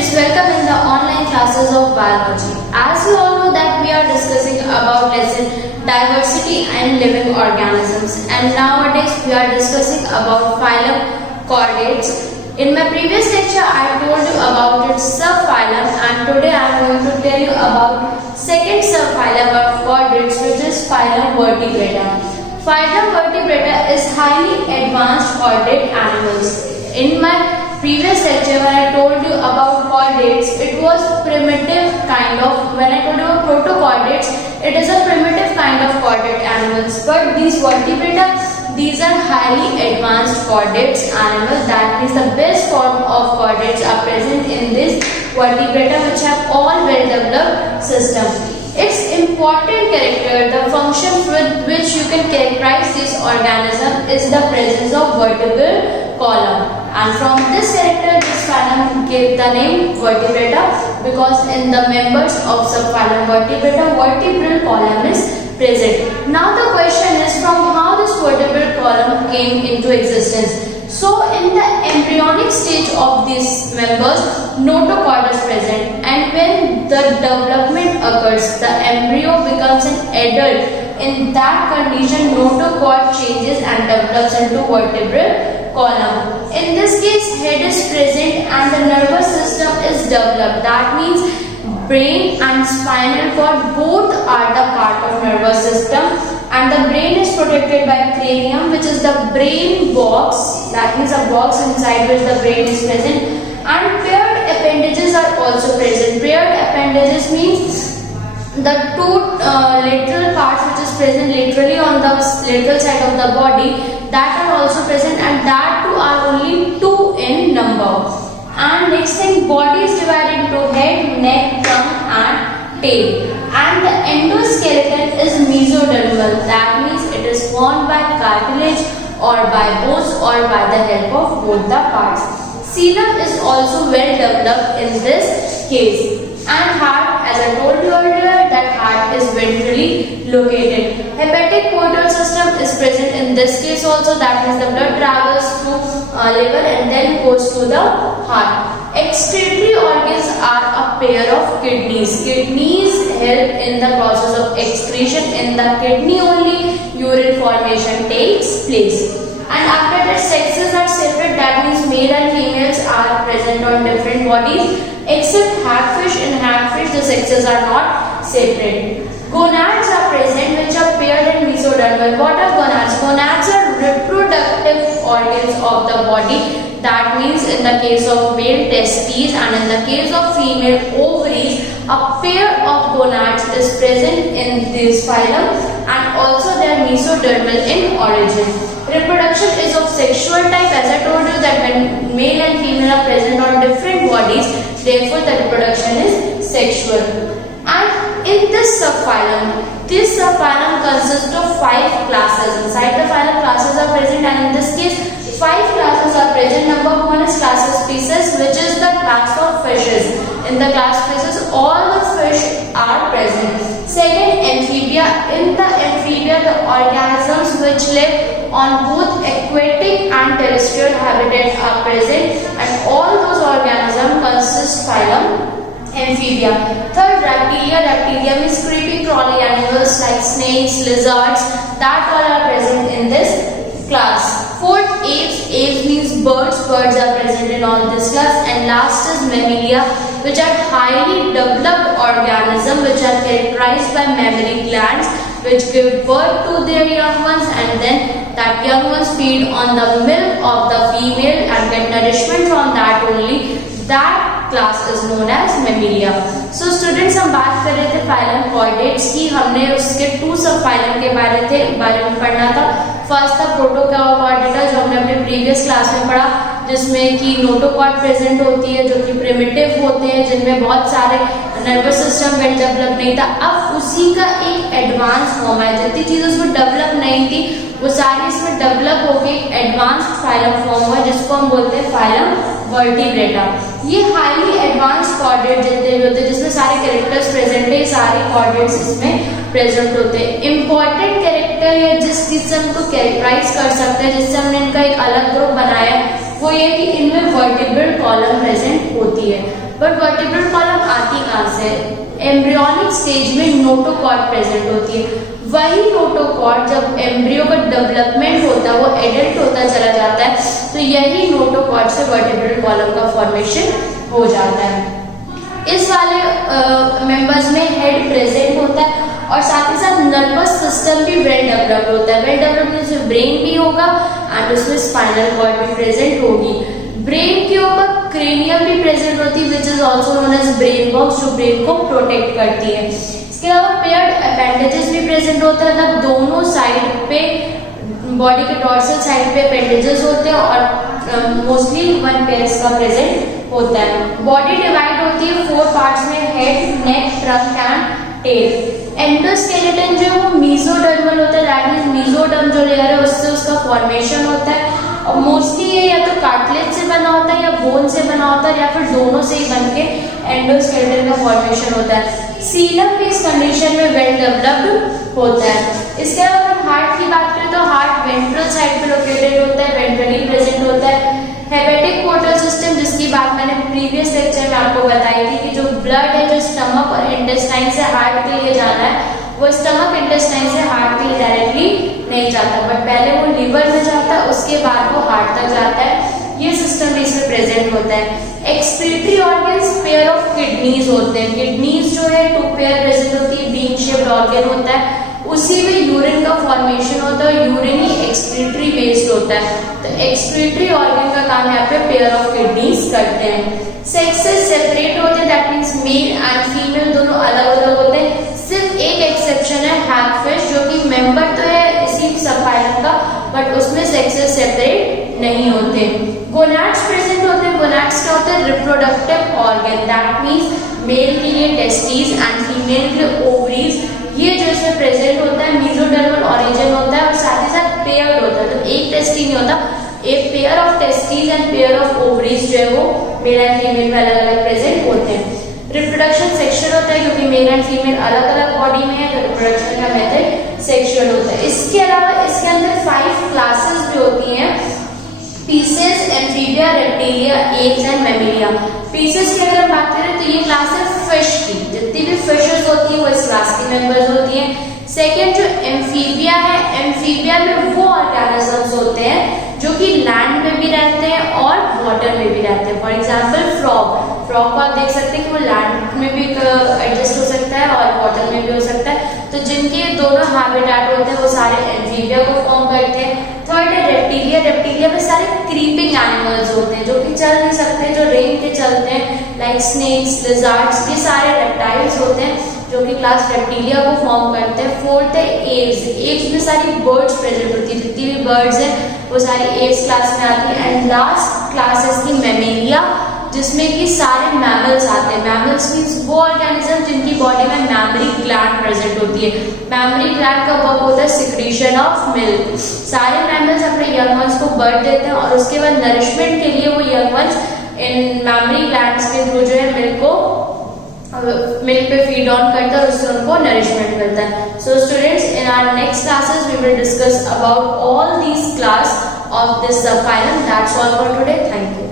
students, welcome in the online classes of biology. As you all know that we are discussing about lesson diversity and living organisms, and nowadays we are discussing about phylum chordates. In my previous lecture I told you about its subphylum, and today I am going to tell you about second subphylum of chordates, which is phylum Vertebrata. Phylum Vertebrata is highly advanced chordate animals. In my previous lecture when I told you about chordates, it was primitive kind of, when I told you about protochordates, it is a primitive kind of chordate animals. But these vertebrata, these are highly advanced chordates animals. That means the best form of chordates are present in this vertebrata, which have all well developed system. Its important character, the functions with which you can characterize this organism is the presence of vertebral column. And from this character, this phylum gave the name Vertebrata, because in the members of subphylum Vertebrata, vertebral column is present. Now the question is, from how this vertebral column came into existence. So in the embryonic stage of these members, notochord is present, and when the development occurs, the embryo becomes an adult. In that condition, notochord changes and develops into vertebral column. In this case, head is present and the nervous system is developed. That means brain and spinal cord both are the part of nervous system, and the brain is protected by cranium, which is the brain box. That means a box inside which the brain is present, and paired appendages are also present. Paired appendages means the two lateral parts which is present laterally on the lateral side of the body, that are also present, and that too are only two in number. And next thing, body is divided into head, neck, tongue and tail. And the endoskeleton is mesodermal. That means it is formed by cartilage or by bones or by the help of both the parts. Coelom is also well developed in this case. And heart, as I told you earlier, that heart is ventrally located. Hepatic portal system is present in this case also. That means the blood travels through liver and then goes to the heart. Excretory organs are a pair of kidneys. Kidneys help in the process of excretion. In the kidney only urine formation takes place. And after that, sexes are separate. That means male and females are present on different bodies. Except hagfish, in hagfish the sexes are not separate. Gonads are present, which are paired and mesodermal. What are gonads? Gonads are reproductive organs of the body. That means in the case of male, testes, and in the case of female, ovaries, a pair of gonads is present in this phylum, and also they are mesodermal in origin. Reproduction is of sexual type. As I told you that when male and female are present on different bodies, therefore the reproduction is sexual. And in this subphylum consists of 5 classes. Inside the phylum, classes are present, and in this case 5 classes are present. Number 1 is class species, which is the class of fishes. In the class species, all the fish are present. Second, amphibia. In the amphibia, the organisms which live on both aquatic and terrestrial habitat are present, and all those organisms consist phylum amphibia. Third, reptilia. Reptilia means creeping crawly animals like snakes, lizards, that all are present in this class. Fourth, apes. Apes means birds. Birds are present in all this class. And last is mammalia, which are highly developed organisms which are characterized by mammary glands, which give birth to their young ones, and then that young ones feed on the milk of the female and get nourishment from that only. That class is known as mammalia. So students, हम बात कर रहे थे phylum chordates की. हमने उसके 2 सब phylum के बारे में पढ़ना था. फर्स्ट था प्रोटोचॉर्डेटा, जो हमने अपने प्रीवियस क्लास में पढ़ा, जिसमें कि नोटोकॉर्ड प्रेजेंट होती है, जो कि प्रिमिटिव होते हैं, जिनमें बहुत सारे नर्वस सिस्टम वेल डेवलप नहीं था. अब उसी का एक एडवांस फॉर्म है. जितनी चीज़ें उसमें डेवलप नहीं थी वो सारी इसमें डेवलप होके एडवांस्ड फाइलम फॉर्म हुआ, जिसको हम बोलते हैं फाइलम वर्टिब्रेटा. ये हाईली एडवांस्ड कॉर्डेट जितने भी होते हैं, जिसमें सारे कैरेक्टर्स प्रेजेंट है, सारे कॉर्डेट्स इसमें प्रेजेंट होते हैं. इंपॉर्टेंट कैरेक्टर या जिस चीज से हमको कैरेक्टराइज कर सकते हैं, जिससे हमने इनका एक अलग ग्रुप बनाया, वो ये कि इनमें वर्टिब्रल कॉलम प्रेजेंट होती है. बट वर्टिब्रल कॉलम आती कहाँ से? एम्ब्रियोनिक स्टेज में नोटोकॉर्ड प्रेजेंट होती है। वही नोटोकॉर्ड जब एम्ब्रियो का डेवलपमेंट होता है, वो एडल्ट होता चला जाता है, तो यही नोटोकॉर्ड से वर्टिब्रल कॉलम का फॉर्मेशन हो जाता है। इस वाले मेंबर्स में हेड प्रेजेंट होता है और साथ ही साथ नर्वस सिस्टम भी वेल डेवलप्ड होता है। वेल डेवलप्ड मींस ब्रेन भी होगा एंड उसमें स्पाइनल कॉर्ड भी प्रेजेंट होगी। ब्रेन के ऊपर क्रेनियम भी प्रेजेंट होती है which is also known as brain box, जो ब्रेन को प्रोटेक्ट करती है। इसके अलावा पेयर्ड अपेंडेजेस भी प्रेजेंट होता है, मतलब दोनों साइड पे बॉडी के डॉर्सल साइड पे अपेंडेजेस होते हैं और मोस्टली वन पेयर्स का प्रेजेंट होता है। बॉडी डिवाइड होती है 4 पार्ट्स में, head, neck, trunk and tail. Endoskeleton जो है वो मेसोडर्मल होता है, दैट मींस मेसोडर्म जो लेयर है उससे उसका फॉर्मेशन होता है और मोस्टली ये या तो कार्टिलेज से बना होता है या बोन से बना होता है या फिर दोनों से ही बनके एंडोस्केलेटन का फॉर्मेशन होता है। सीलम भी इस कंडीशन में वेल डेवलप्ड होता है। इसके अलावा अगर हार्ट की बात करें तो हार्ट वेंट्रल साइड पे लोकेटेड होता है, वेंट्रली प्रेजेंट होता है। हेपेटिक पोर्टल सिस्टम जिसकी बात मैंने प्रीवियस लेक्चर में आपको बताई थी कि जो ब्लड है जो स्टमक और इंटेस्टाइन से हार्ट के लिए जाना है, वो स्टमक इंटेस्टाइन से हार्ट के लिए डायरेक्टली नहीं जाता, बट पहले वो लिवर में जाता है, उसके बाद वो हार्ट तक जाता है। ये सिस्टम भी इसमें प्रेजेंट होता है। Excretory organs pair of kidneys होते हैं। किडनीज जो है 2 पेयर प्रेजेंट होती है, बीन शेप्ड ऑर्गन होता है, उसी में यूरिन का फॉर्मेशन होता है, यूरिन ही एक्सक्रीटरी बेस्ड होता है। तो एक्सक्रीटरी ऑर्गन का काम यहाँ पे पेयर ऑफ किडनीज करते हैं। सेक्सेस सेपरेट होते हैं, that means male and female दोनों अलग अलग होते हैं। सिर्फ एक एक्सेप्शन है हैगफिश, जो कि मेंबर तो है इसी सबफाइलम का, बट उसमें सेक्सेस सेपरेट नहीं होते। गोनाड्स प्रेजेंट होते हैं। गोनाड्स क्या होते हैं? Reproductive organ, that means male के लिए टेस्टिस एंड फीमेल के लिए ओवरीज, ये जो इसमें प्रेजेंट होता है मेसोडर्मल ओरिजिन होता है और साथ ही साथ पेयर्ड होता है, तो एक टेस्टी नहीं होता, एक pair of testis and pair of ovaries जो है वो मेल एंड फीमेल में अलग अलग प्रेजेंट होते हैं। रिप्रोडक्शन सेक्शुअल होता है क्योंकि मेल एंड फीमेल अलग अलग बॉडी में है, तो रिप्रोडक्शन का मेथड सेक्शुअल होता है। इसके अलावा इसके अंदर 5 क्लासेस भी होती हैं, pieces, amphibia, reptilia, eggs and Mammalia. Pieces की अगर हम बात करें तो ये क्लास है फिश की, जितनी भी फिशेस होती है वो इस क्लास की मेंबर्स होती हैं। सेकेंड जो एम्फीबिया है, एम्फीबिया में वो ऑर्गेनिजम्स होते हैं जो कि लैंड में भी रहते हैं और वाटर में भी रहते हैं। फॉर एग्जाम्पल फ्रॉग, फ्रॉग को आप देख सकते हैं कि वो लैंड में भी एडजस्ट हो सकता है और वाटर में भी हो सकता है, तो जिनके दोनों हैबिटेट होते हैं वो सारे एम्फीबिया को फॉर्म करते हैं। थर्ड है रेप्टिलिया। रेप्टिलिया में सारे क्रीपिंग एनिमल्स होते हैं जो कि चल नहीं सकते, जो रेंग पे चलते हैं, लाइक स्नेक्स, लिजर्ड्स, ये सारे रेप्टाइल्स होते हैं जो कि क्लास रेप्टिलिया को फॉर्म करते हैं। फोर्थ है एव्स। एव्स में सारी बर्ड्स प्रेजेंट होती है, जितनी भी बर्ड्स हैं वो सारी एव्स क्लास में आती है। एंड लास्ट क्लास है इसकी मैमेलिया, जिसमें कि सारे मैमल्स आते हैं। मैमल्स मीन्स वो ऑर्गेनिज्म जिनकी बॉडी में मैमरी ग्लैंड प्रेजेंट होती है। मैमरी ग्लैंड का वर्क होता है सिक्रीशन ऑफ मिल्क। सारे मैमल्स अपने यंग वंस को बर्थ देते हैं और उसके बाद नरिशमेंट के लिए वो यंग वंस इन मैमरी ग्लैंड्स के थ्रू जो है मिल्क पे फीड ऑन करता है और उससे उनको नरिशमेंट मिलता है। So students, in our next classes we will discuss about all these class of this subphylum. That's all for today. Thank you.